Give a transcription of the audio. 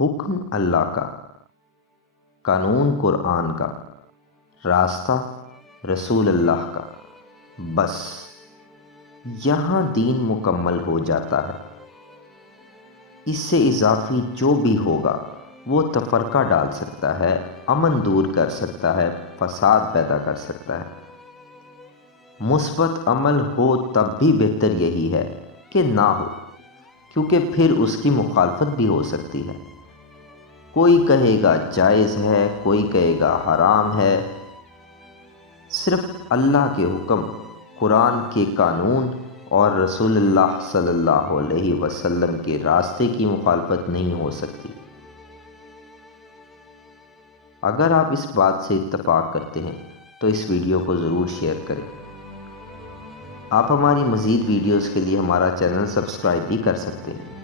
حکم اللہ کا، قانون قرآن کا، راستہ رسول اللہ کا، بس یہاں دین مکمل ہو جاتا ہے۔ اس سے اضافی جو بھی ہوگا وہ تفرقہ ڈال سکتا ہے، امن دور کر سکتا ہے، فساد پیدا کر سکتا ہے۔ مثبت عمل ہو تب بھی بہتر یہی ہے کہ نہ ہو، کیونکہ پھر اس کی مخالفت بھی ہو سکتی ہے۔ کوئی کہے گا جائز ہے، کوئی کہے گا حرام ہے۔ صرف اللہ کے حکم، قرآن کے قانون اور رسول اللہ صلی اللہ علیہ وسلم کے راستے کی مخالفت نہیں ہو سکتی۔ اگر آپ اس بات سے اتفاق کرتے ہیں تو اس ویڈیو کو ضرور شیئر کریں۔ آپ ہماری مزید ویڈیوز کے لیے ہمارا چینل سبسکرائب بھی کر سکتے ہیں۔